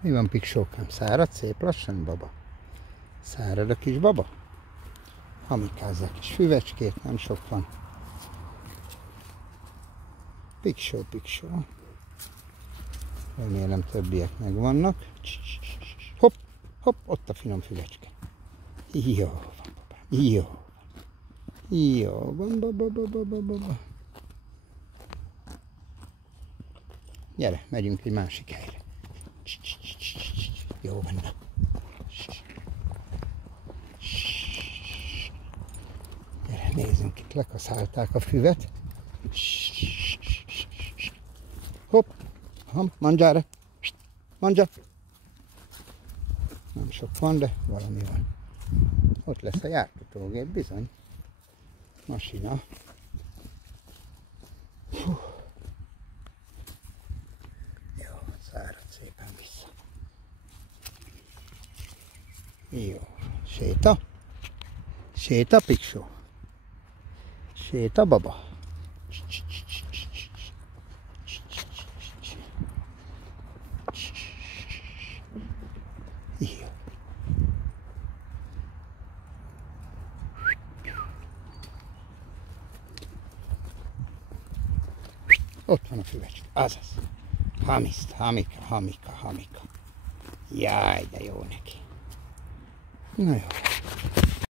Mi van, Piksókám? Szárad szép lassan, baba? Szárad a kis baba? Hamikázzák kis füvecskét, nem sok van. Piksó, Piksó. Remélem többiek megvannak. Hopp, hopp, ott a finom füvecske. Jó van, baba. Jó. Jó van, baba. Gyere, megyünk egy másik helyre. Jó van, na. Gyere, nézzünk, itt lekaszálták a füvet. Hopp, mangiare. Mangia. Nem sok van, de valami van. Ott lesz a jártatógép, bizony. Masina. Jó, szárad szépen vissza. Jó, séta. Séta, Piksó. Séta, baba. Jó. Ott van a füvecske, azaz. Hamiszt, hamika. Jaj, de jó neki. Na jó.